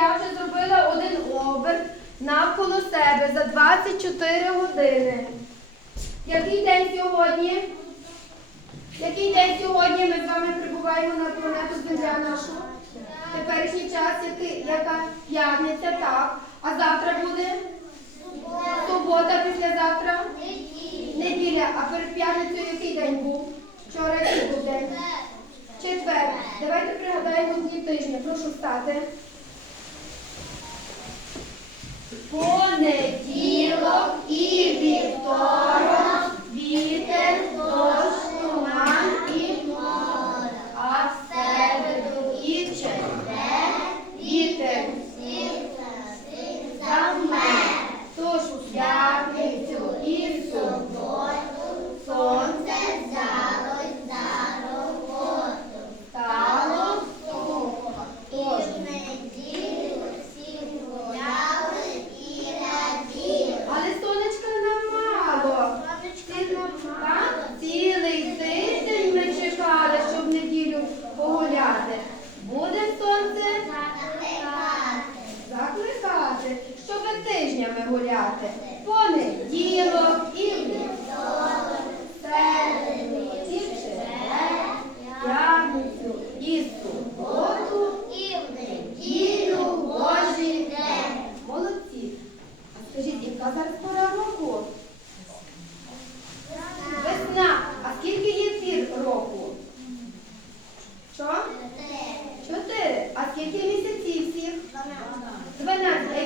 я вже зробила один оберт навколо себе за 24 години. Який день сьогодні? Який день сьогодні ми з вами прибуваємо на планету Земля нашу? Теперішній час, який, яка п'ятниця, так. А завтра буде? Субота, післязавтра? Неділя. А перед п'ятницею який день був? Вчора який був день? Четвер. Давайте пригадаємо дні тижня. Прошу встати.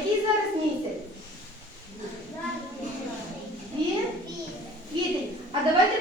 який зараз місяць? Він? Квітень. А давайте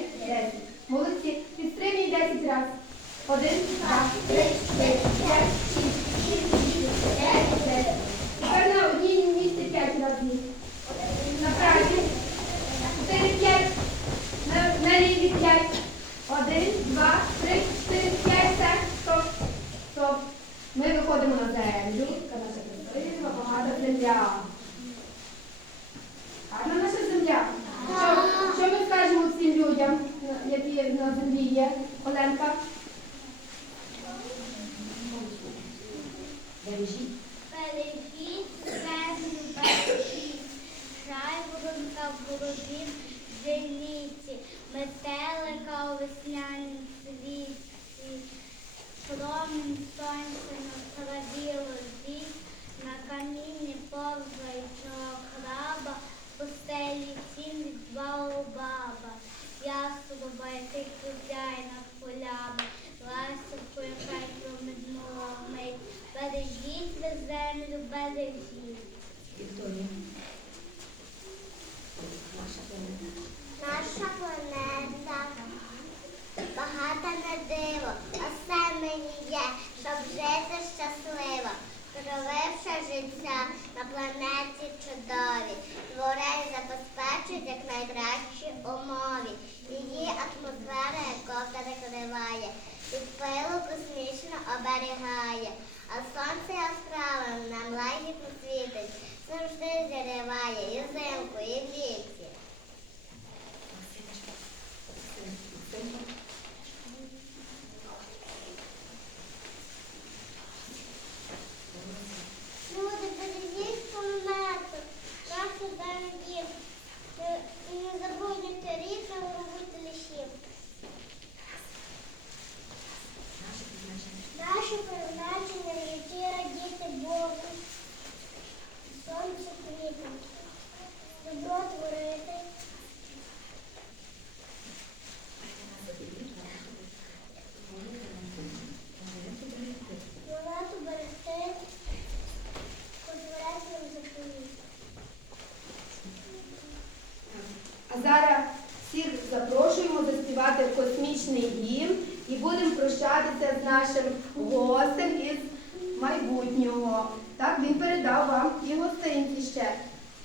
на землі є Оленка? Бережіть. Бережіть землю, бережіть. Край воронка в голові в метелика у весняній світі, промінь сонця на траві на камінь. Ти гуляй над полями, ласовкою хай промиднула мить. Бережіть ви землю, бережіть. Вікторія. Наша планета. Наша планета багата на диво, а все мені є, щоб жити щасливо, провивши життя на планеті чудові, творець забезпечують як найкращі умови. Її атмосфера, яка накриває, від пилу космічно оберігає, а сонце яскравим нам лагідно світить, завжди зіриває і взимку, і майбутнього. Так, він передав вам і гостинці ще.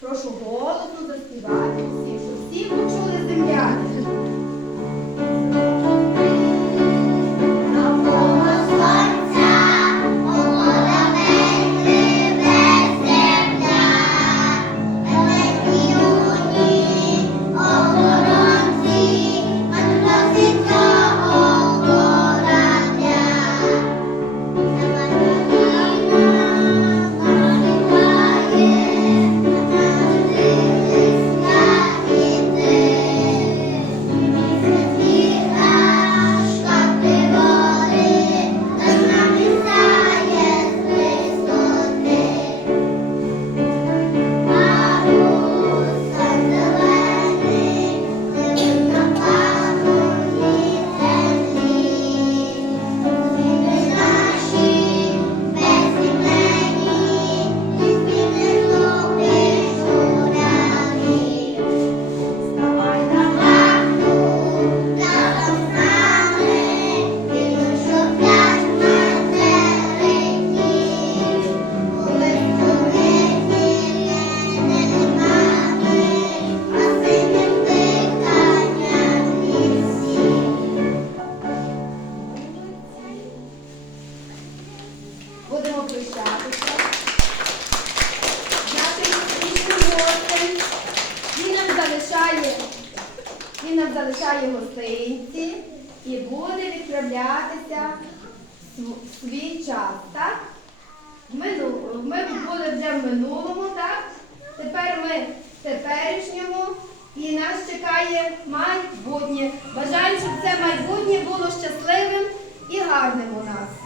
Прошу голосно заспівати всіх, щоб всі почули земляни. Будемо прощатися. з Нашим космічним. Він нам залишає, він нам залишає гостинці і буде відправлятися в свій час, так? Ми були вже в минулому, так? Тепер ми в теперішньому і нас чекає майбутнє. Бажаю, щоб це майбутнє було щасливим і гарним у нас.